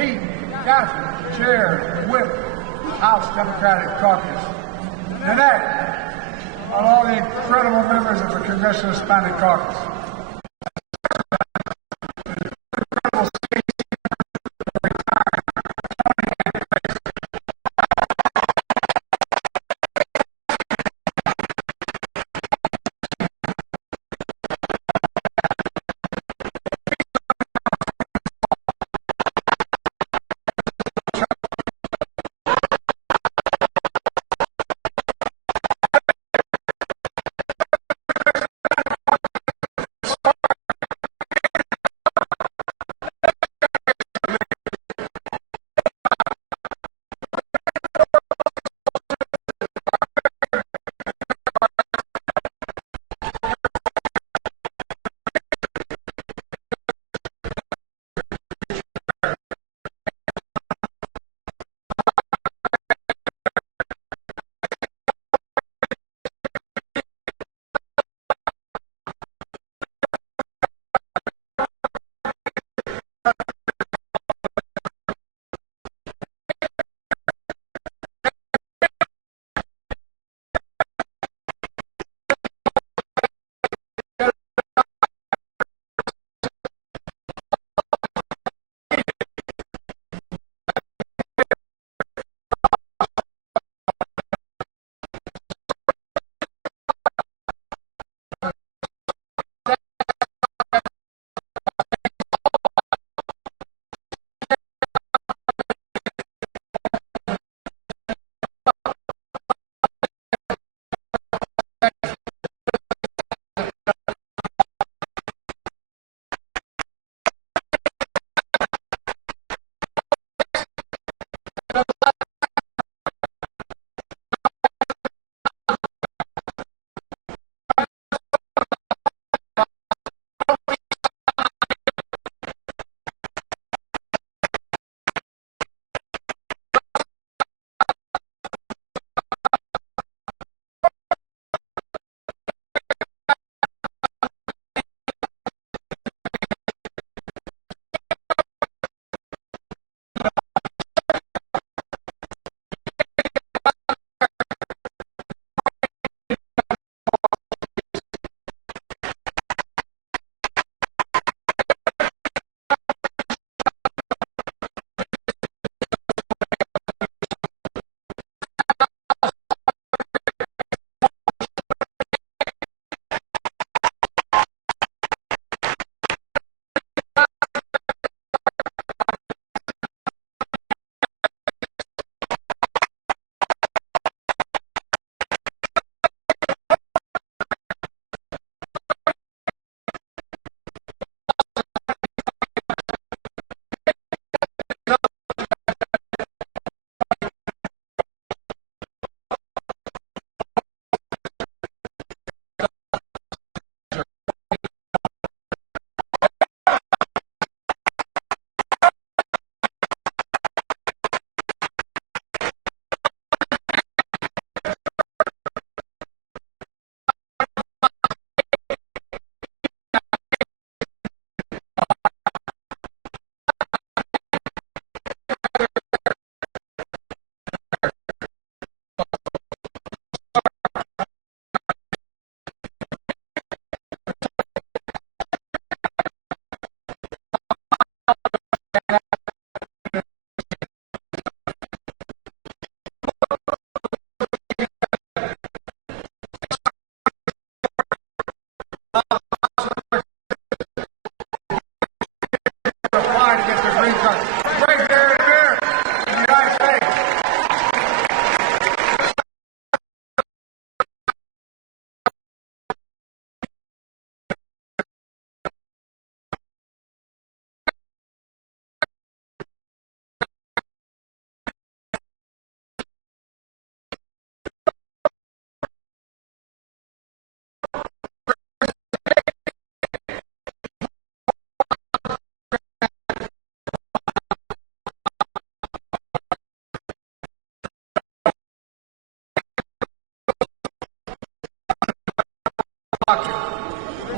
Pete, Catherine, Chair, Whip, House Democratic Caucus, Nanette, and all the incredible members of the Congressional Hispanic Caucus.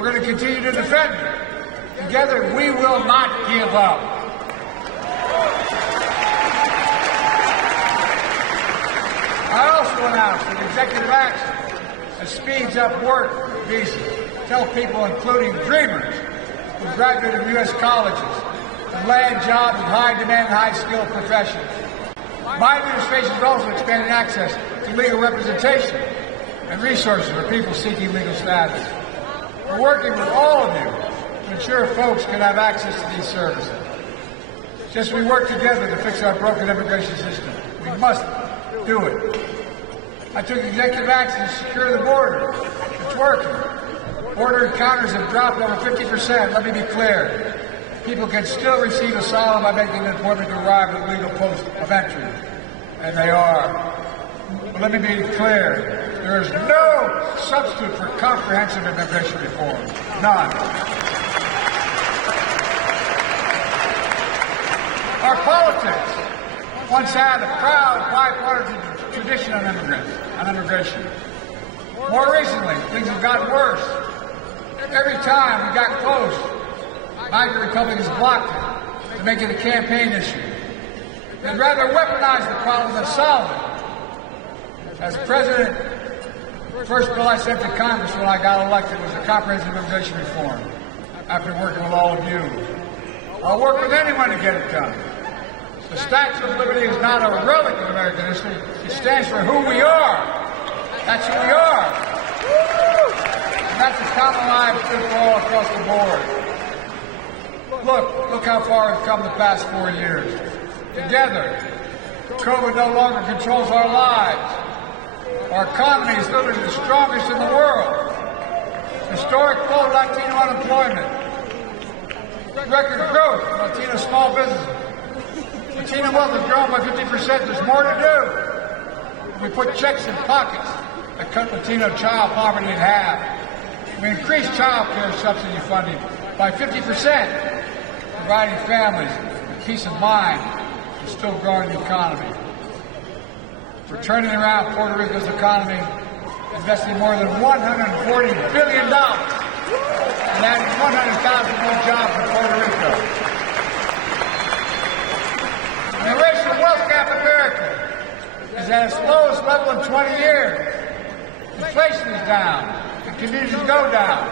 We're going to continue to defend it. Together, we will not give up. to announce that executive action that speeds up work visas to help people, including dreamers, who graduate from U.S. colleges and land jobs in high-demand, high-skilled professions. My administration is also expanding access to legal representation and resources for people seeking legal status. We're working with all of you to ensure folks can have access to these services. Just as we work together to fix our broken immigration system, we must do it. I took executive action to secure the border. It's working. Border encounters have dropped over 50%. Let me be clear. People can still receive asylum by making an appointment to arrive at a legal post of entry. And they are. But let me be clear. There is no substitute for comprehensive immigration reform. None. Our politics once had a proud bipartisan tradition on immigration. More recently, things have gotten worse. Every time we got close, neither Republicans blocked it to make it a campaign issue. They'd rather weaponize the problem than solve it. As president, the first bill I sent to Congress when I got elected was a comprehensive immigration reform, after working with all of you. I'll work with anyone to get it done. The Statue of Liberty is not a relic of American history. It stands for who we are. That's who we are. And that's a common line for all across the board. Look how far we've come the past 4 years. Together, COVID no longer controls our lives. Our economy is literally the strongest in the world. Historic low Latino unemployment. Record growth in Latino small businesses. Latino wealth has grown by 50%. There's more to do. We put checks in pockets that cut Latino child poverty in half. We increased child care subsidy funding by 50%, providing families with peace of mind and still growing the economy. We're turning around Puerto Rico's economy, investing more than $140 billion and adding 100,000 more jobs in Puerto Rico. The racial wealth gap in America is at its lowest level in 20 years. Inflation is down. The communities go down.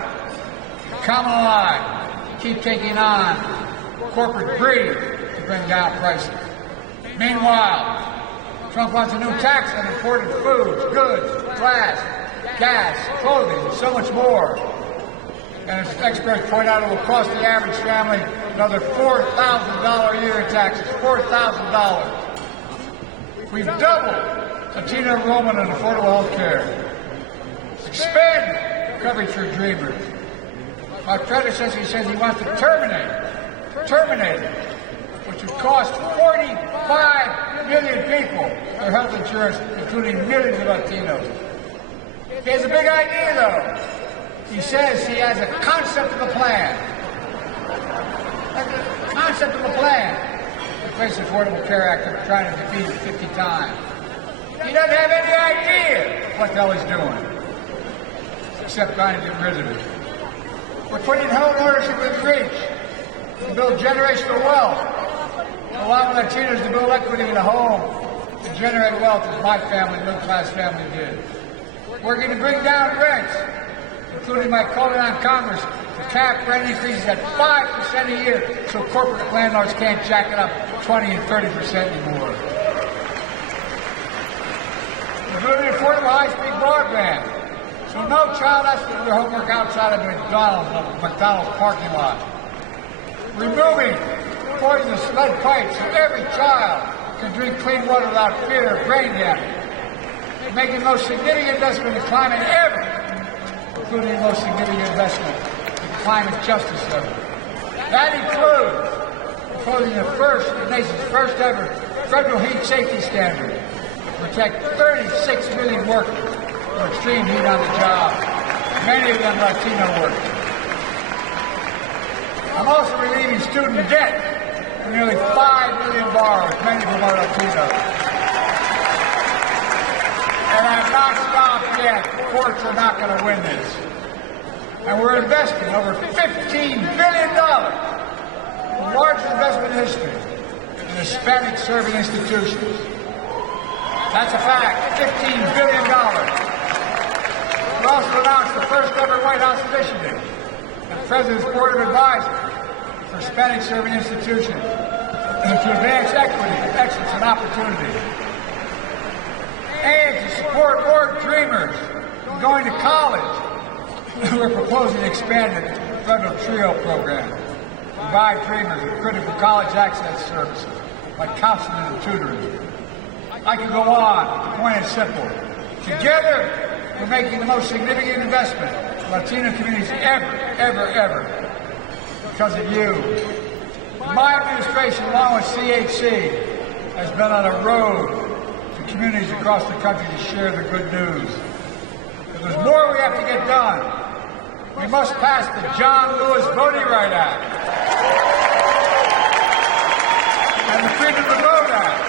Common lie, keep taking on corporate greed to bring down prices. Meanwhile, Trump wants a new tax on imported foods, goods, glass, gas, clothing, and so much more. And as experts point out, it will cost the average family another $4,000 a year in taxes. $4,000. We've doubled Latino enrollment in affordable health care. Expanded coverage for dreamers. My predecessor says he wants to terminate it, which would cost 45 million people their health insurance, including millions of Latinos. He has a big idea, though. He says he has a concept of a plan. A concept of a plan to replace the Affordable Care Act that we're trying to defeat it 50 times. He doesn't have any idea what the hell he's doing, except trying to get rid of it. We're putting home ownership in reach to build generational wealth, allowing Latinos to build equity in a home and generate wealth as my family, middle-class family, did. We're going to bring down rents, including by calling on Congress to cap rent increases at 5% a year so corporate landlords can't jack it up 20 and 30% anymore. We're moving affordable high-speed broadband, so no child has to do their homework outside of McDonald's parking lot. Removing poisonous lead pipes so every child can drink clean water without fear of brain damage. Making the most significant investment in climate ever, including the most significant investment in climate justice ever. That includes proposing the nation's first ever federal heat safety standard to protect 36 million workers from extreme heat on the job, many of them Latino workers. I'm also relieving student debt for nearly 5 million borrowers, many of them are Latinos. And I'm not stopped yet. The courts are not going to win this. And we're investing over $15 billion, the largest investment in history, in Hispanic serving institutions. That's a fact. $15 billion. We also announced the first ever White House initiative, the President's Board of Advisors for Hispanic-serving institutions to advance equity, excellence, and opportunity. And to support more dreamers going to college, we're proposing to expand the federal TRIO program, provide dreamers with critical college access services like counseling and tutoring. I can go on, but the point is simple. Together, we're making the most significant investment in Latino communities ever, because of you. My administration, along with CHC, has been on a road to communities across the country to share the good news. But there's more we have to get done. We must pass the John Lewis Voting Rights Act and the Freedom to Vote Act.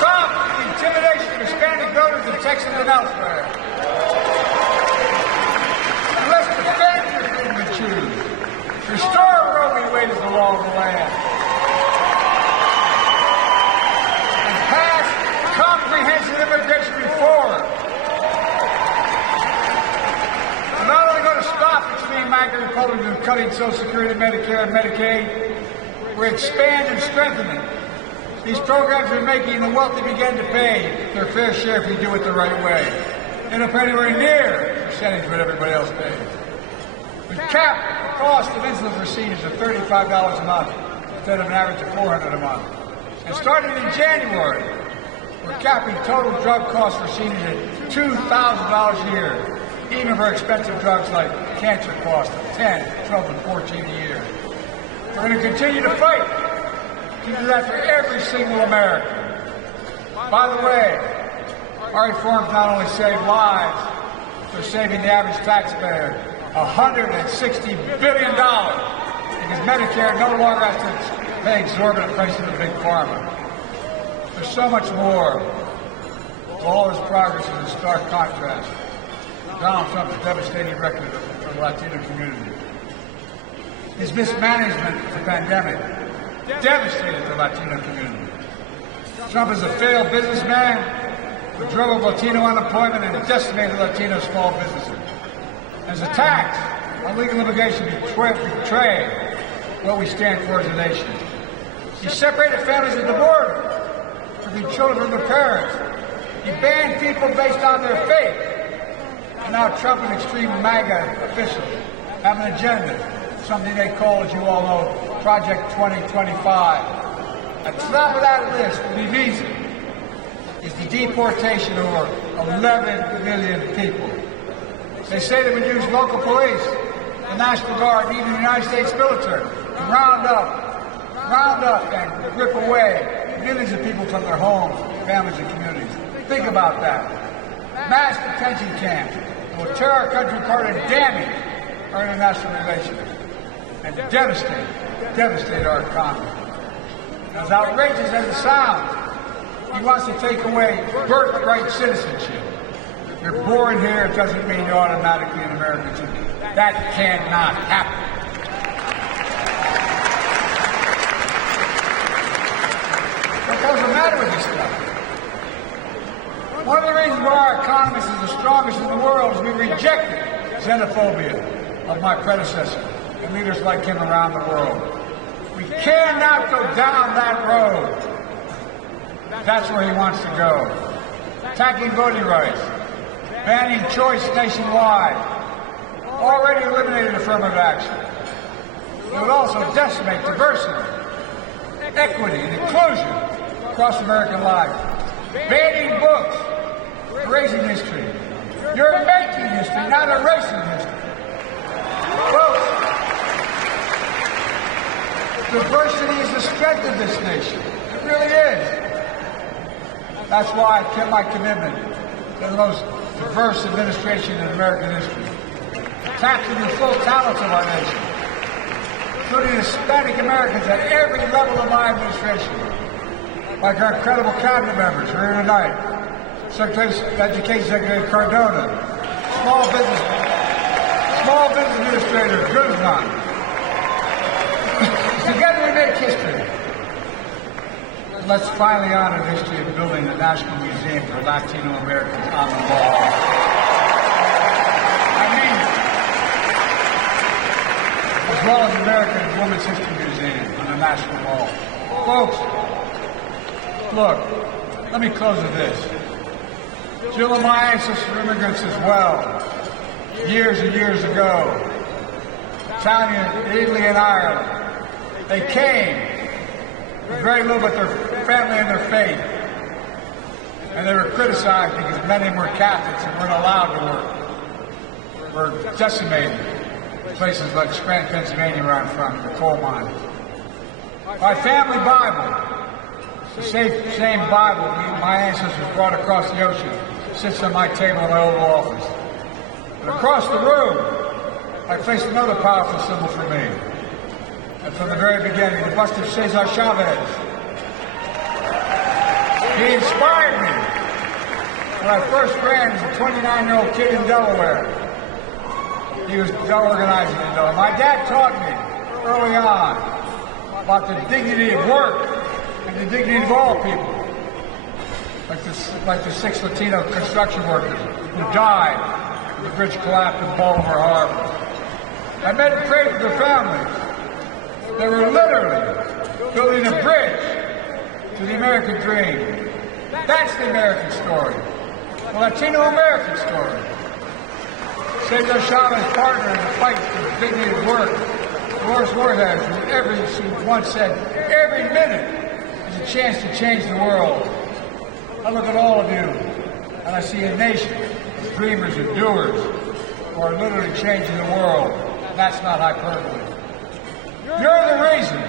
Stop the intimidation of Hispanic voters in Texas and elsewhere. And let's defend your freedom to choose. Restore Roe v. Wade as the law of the land. And pass comprehensive immigration reform. We're not only going to stop extreme MAGA Republicans from cutting Social Security, Medicare, and Medicaid, we're expanding and strengthening. These programs are making the wealthy begin to pay their fair share if we do it the right way. They don't pay anywhere near the percentage what everybody else pays. We've capped the cost of insulin for seniors at $35 a month instead of an average of $400 a month. And starting in January, we're capping total drug costs for seniors at $2,000 a year, even for expensive drugs like cancer costs of $10, $12, and $14 a year. We're going to continue to fight to do that for every single American. By the way, our reforms not only save lives, they're saving the average taxpayer $160 billion because Medicare no longer has to pay exorbitant prices to Big Pharma. There's so much more. All this progress is in stark contrast to Donald Trump's devastating record for the Latino community. His mismanagement of the pandemic devastated the Latino community. Trump is a failed businessman who drove up Latino unemployment and decimated Latino small businesses. His attacks on legal immigration betray what we stand for as a nation. He separated families at the border to be children from their parents. He banned people based on their faith. And now Trump and extreme MAGA officials have an agenda, something they call, as you all know, Project 2025. At the top of that list, to be easy, is the deportation of over 11 million people. They say they would use local police, the National Guard, and even the United States military to round up and rip away millions of people from their homes, families, and communities. Think about that. Mass detention camps that will tear our country apart and damage our international relations and devastate our economy. As outrageous as it sounds, he wants to take away birthright citizenship. You're born here, it doesn't mean you're automatically an American citizen. That cannot happen. What the hell's the matter with this stuff? One of the reasons why our economy is the strongest in the world is we rejected xenophobia of my predecessor and leaders like him around the world. We cannot go down that road. That's where he wants to go. Attacking voting rights, banning choice nationwide, already eliminated affirmative action. It would also decimate diversity, equity, and inclusion across American life. Banning books, erasing history. You're making history, not erasing history. Folks, diversity is the strength of this nation. It really is. That's why I kept my commitment to the most diverse administration in American history. Tapping the full talents of our nation, including Hispanic Americans at every level of my administration, like our incredible cabinet members who are here tonight, Secretary of Education Secretary Cardona, Small Business Administrator Guzman. Together we make history. Let's finally honor the history of building the National Museum for Latino Americans on the wall. I mean, as well as American Women's History Museum on the National Wall. Folks, look, let me close with this. Jill and my ancestors were immigrants as well. Years and years ago, Italian, Italy, and Ireland. They came with very little but their family and their faith. And they were criticized because many of them were Catholics and weren't allowed to work. Were decimated. Places like Scranton, Pennsylvania, where I'm from, the coal mines. My family Bible, the same Bible my ancestors brought across the ocean, sits on my table in my Oval Office. But across the room, I placed another powerful symbol for me. And from the very beginning, the bust of Cesar Chavez. He inspired me when I first ran as a 29-year-old kid in Delaware. He was organizing in Delaware. My dad taught me early on about the dignity of work and the dignity of all people. Like the 6 Latino construction workers who died when the bridge collapsed in Baltimore Harbor. I met and prayed for their families. They were literally building a bridge to the American dream. That's the American story. The Latino American story. Cesar Chavez partner in the fight for the dignity of work. Dolores Warhead, she once said, every minute is a chance to change the world. I look at all of you, and I see a nation of dreamers and doers who are literally changing the world. That's not hyperbole. You're the reason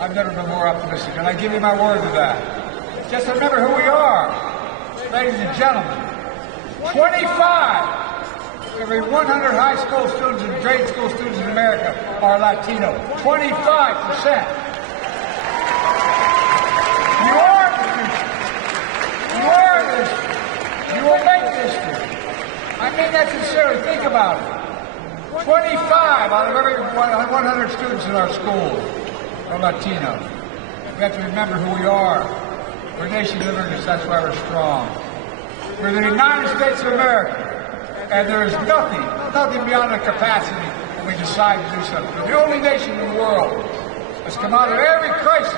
I've never been more optimistic, and I give you my word to that. Just remember who we are, ladies and gentlemen. 25 every 100 high school students and grade school students in America are Latino. 25%. You are the future. You are this. You will make history. I mean that sincerely. Think about it. 25 out of every 100 students in our schools are Latino. We have to remember who we are. We're a nation of immigrants, that's why we're strong. We're the United States of America, and there is nothing beyond our capacity when we decide to do something. We're the only nation in the world that's come out of every crisis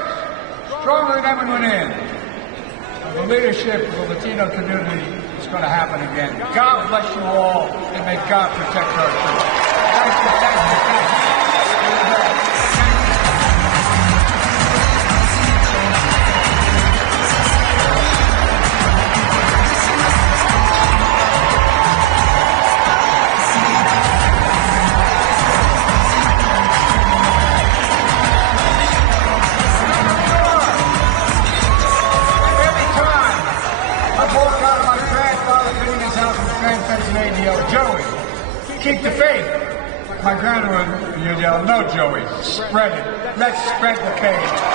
stronger than when we went in. And the leadership of the Latino community is going to happen again. God bless you all, and may God protect our church. Thank you. Joey, keep the faith. My grandmother, you yell, no, Joey, spread it. Let's spread the faith.